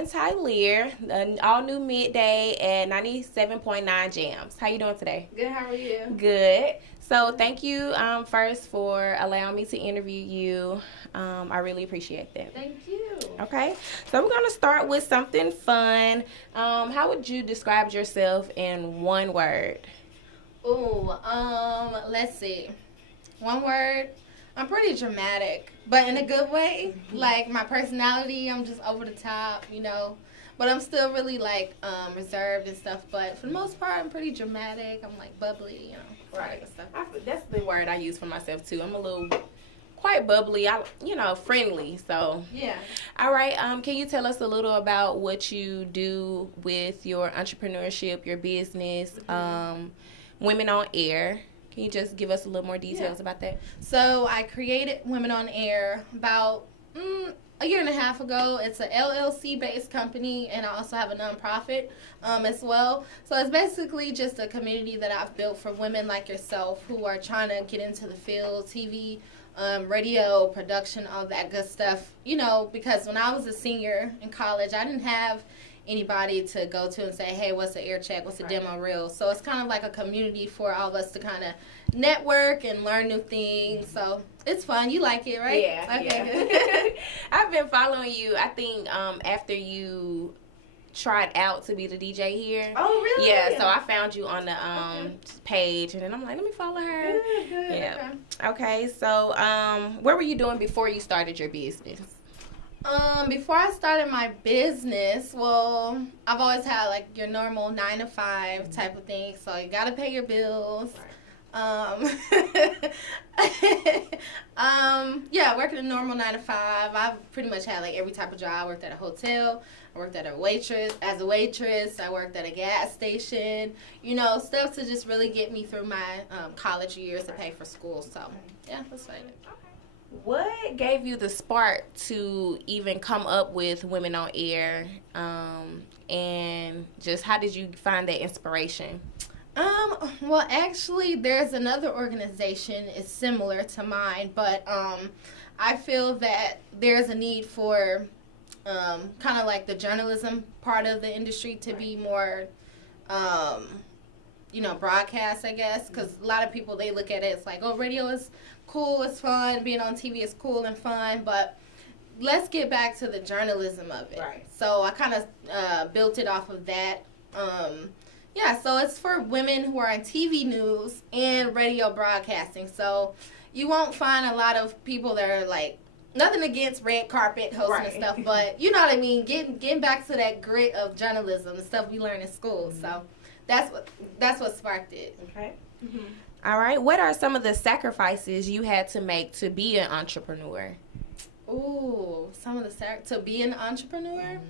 and tylier, an all new midday at 97.9 Jams. How you doing today? Good, how are you? Good. So thank you first for allowing me to interview you. I really appreciate that. Thank you. Okay, so we're going to start with something fun. How would you describe yourself in one word? Ooh, let's see. One word. I'm pretty dramatic, but in a good way. Mm-hmm. Like my personality, I'm just over the top, But I'm still really reserved and stuff. But for the most part, I'm pretty dramatic. I'm like bubbly, Right. And stuff. That's the word I use for myself too. I'm a little quite bubbly. Friendly. So yeah. All right. Can you tell us a little about what you do with your entrepreneurship, your business, Women on Air? Can you just give us a little more details about that? So I created Women on Air about a year and a half ago. It's an LLC-based company, and I also have a nonprofit as well. So it's basically just a community that I've built for women like yourself who are trying to get into the field, TV, radio, production, all that good stuff. Because when I was a senior in college, I didn't have anybody to go to and say, hey, what's an air check, what's a demo reel? So it's kind of like a community for all of us to kind of network and learn new things. So it's fun. You like it, right? Yeah. Okay. Yeah. I've been following you, I think, after you tried out to be the DJ here. Oh, really? Yeah, so I found you on the page, and then I'm like, let me follow her. Good. Yeah. Okay, so what were you doing before you started your business? Before I started my business, well, I've always had like your normal 9 to 5 type of thing. So you gotta pay your bills. Working a normal 9 to 5. I've pretty much had like every type of job. I worked at a hotel. I worked at a waitress. I worked at a gas station. Stuff to just really get me through my college years to pay for school. So yeah, that's fine. What gave you the spark to even come up with Women on Air? And just how did you find that inspiration? Well, actually, there's another organization. It's similar to mine, but I feel that there's a need for kind of like the journalism part of the industry to be more broadcast, I guess, because a lot of people, they look at it, it's like, oh, radio is cool, it's fun, being on TV is cool and fun, but let's get back to the journalism of it. Right. So I kind of built it off of that. So it's for women who are in TV news and radio broadcasting. So you won't find a lot of people that are like, nothing against red carpet hosting and stuff, but you know what I mean, getting back to that grit of journalism, the stuff we learn in school. So that's what sparked it. Okay. Mm-hmm. All right. What are some of the sacrifices you had to make to be an entrepreneur? Ooh, some of the to be an entrepreneur?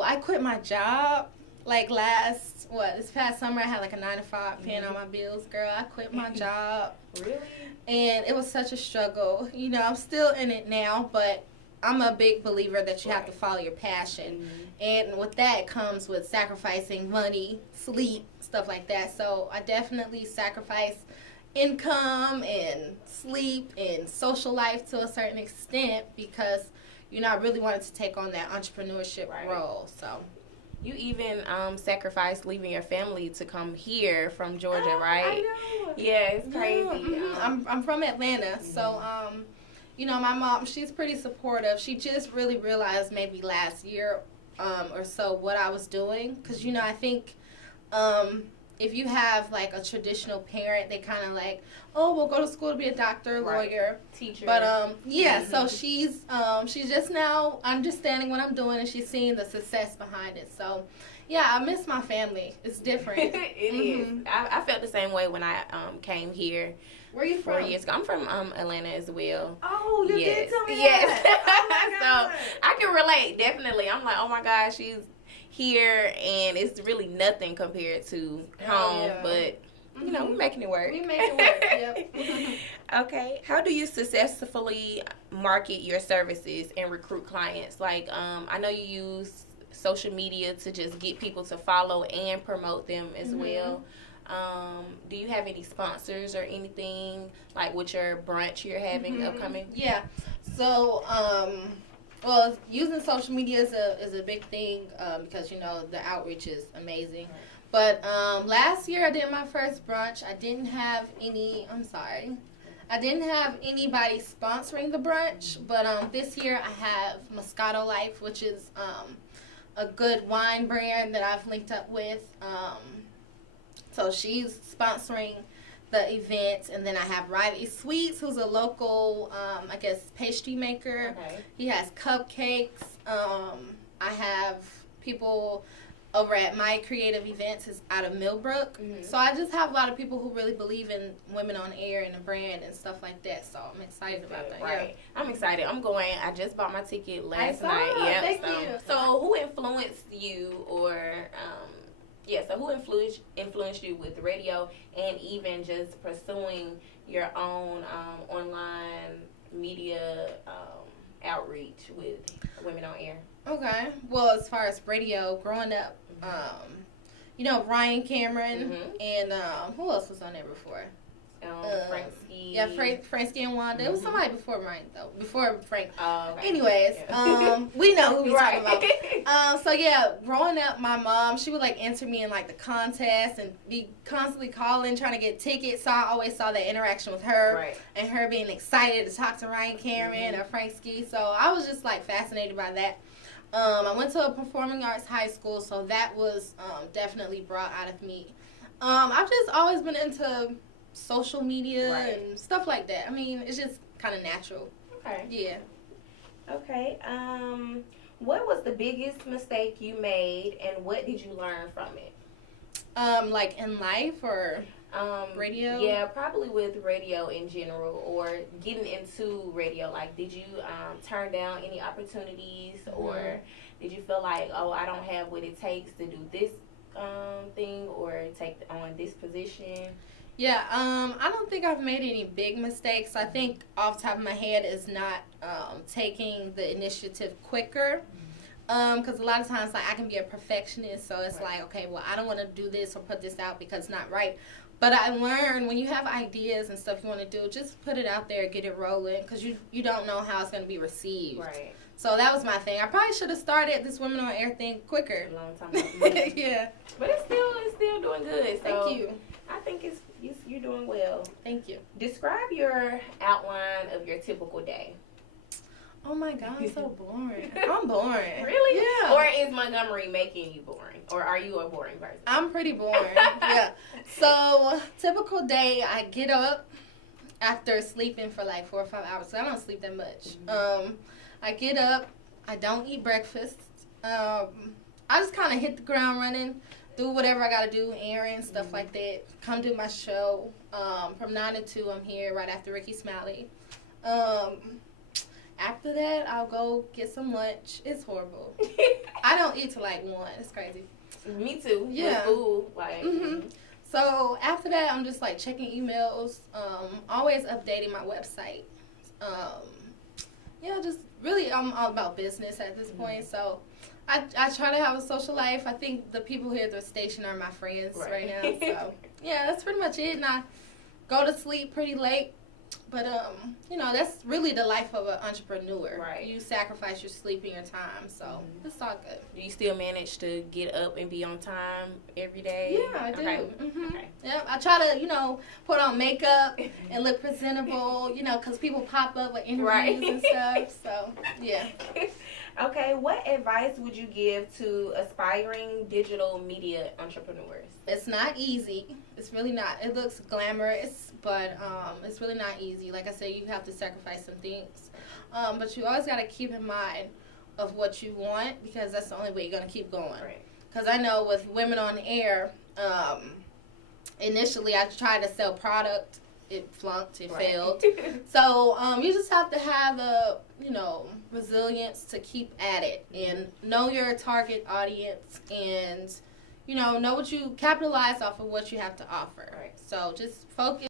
I quit my job this past summer. I had like a 9 to 5 paying all my bills. Girl, I quit my job. Really? And it was such a struggle. I'm still in it now, but I'm a big believer that you have to follow your passion. And with that comes with sacrificing money, sleep, stuff like that. So I definitely sacrificed income and sleep and social life to a certain extent because, I really wanted to take on that entrepreneurship role. So you even sacrificed leaving your family to come here from Georgia, right? I know. Yeah, it's crazy. I'm from Atlanta, so my mom, she's pretty supportive. She just really realized maybe last year or so what I was doing. Because, I think if you have, like, a traditional parent, they kind of like, oh, we'll go to school to be a doctor, lawyer. Teacher. But, so she's just now understanding what I'm doing, and she's seeing the success behind it. So, yeah, I miss my family. It's different. It is. I felt the same way when I came here. Where are you from? 4 years ago. I'm from Atlanta as well. Oh, you did tell me that. Oh my God. So I can relate, definitely. I'm like, oh my gosh, she's here, and it's really nothing compared to home. Yeah. But, we're making it work. We make it work, yep. Okay. How do you successfully market your services and recruit clients? Like, I know you use social media to just get people to follow and promote them as well. Do you have any sponsors or anything like with your brunch you're having upcoming? Yeah. So, well, using social media is a big thing because, you know, the outreach is amazing. Right. But last year I did my first brunch. I didn't have any, I didn't have anybody sponsoring the brunch. But this year I have Moscato Life, which is a good wine brand that I've linked up with. So she's sponsoring the event, and then I have Riley Sweets, who's a local, I guess, pastry maker. Okay. He has cupcakes. I have people over at My Creative Events is out of Millbrook. Mm-hmm. So I just have a lot of people who really believe in women on air and the brand and stuff like that. So I'm excited about that. Right. Yeah. I'm excited. I'm going. I just bought my ticket last night. Yeah. Thank you. So who influenced you or so who influenced you with the radio and even just pursuing your own online media outreach with Women on Air? Okay. Well, as far as radio, growing up, you know, Ryan Cameron and who else was on there before? Frankie. Yeah, Frankie and Wanda. It was somebody before Ryan, though. Before Frank. Okay. Anyways, we know who we're talking about. So, yeah, growing up, my mom, she would, like, enter me in, like, the contest and be constantly calling, trying to get tickets. So I always saw that interaction with her and her being excited to talk to Ryan Cameron or Frank Ski. So I was just, like, fascinated by that. I went to a performing arts high school, so that was definitely brought out of me. I've just always been into social media and stuff like that. I mean, it's just kind of natural. Okay. Yeah. Okay. What was the biggest mistake you made, and what did you learn from it? Like in life or radio? Yeah, probably with radio in general or getting into radio. Like, did you turn down any opportunities or did you feel like, oh, I don't have what it takes to do this thing or take on this position? Yeah, I don't think I've made any big mistakes. I think off the top of my head is not taking the initiative quicker. Because a lot of times, like, I can be a perfectionist, so it's like, okay, well, I don't want to do this or put this out because it's not right. But I learned when you have ideas and stuff you want to do, just put it out there, get it rolling, because you don't know how it's going to be received. Right. So that was my thing. I probably should have started this Women on Air thing quicker. A long time ago. Yeah. But it's still doing good. So thank you. I think you're doing well. Thank you. Describe your outline of your typical day. Oh my God, I'm so boring. I'm boring. Really? Yeah. Or is Montgomery making you boring? Or are you a boring person? I'm pretty boring. Yeah. So, typical day, I get up after sleeping for like 4 or 5 hours. So I don't sleep that much. I get up. I don't eat breakfast. I just kind of hit the ground running, do whatever I got to do, errands, stuff like that. Come do my show. From 9 to 2, I'm here right after Ricky Smiley. After that, I'll go get some lunch. It's horrible. I don't eat till like 1. It's crazy. Me too. Yeah. With food, like. So after that, I'm just like checking emails. Always updating my website. Yeah, just really, I'm all about business at this point. So I try to have a social life. I think the people here at the station are my friends right now. So yeah, that's pretty much it. And I go to sleep pretty late. But, you know, that's really the life of an entrepreneur. Right. You sacrifice your sleep and your time, so it's all good. Do you still manage to get up and be on time every day? Yeah, I do. Okay. Okay. Yep. I try to, you know, put on makeup and look presentable, you know, because people pop up with interviews and stuff. So, yeah. Okay. What advice would you give to aspiring digital media entrepreneurs? It's not easy. It's really not. It looks glamorous, but it's really not easy. Like I said, you have to sacrifice some things. But you always got to keep in mind of what you want because that's the only way you're going to keep going. Because I know with Women on Air, initially I tried to sell product. It flunked. It failed. So you just have to have the, you know, resilience to keep at it and know your target audience and, you know what you capitalize off of what you have to offer. So just focus.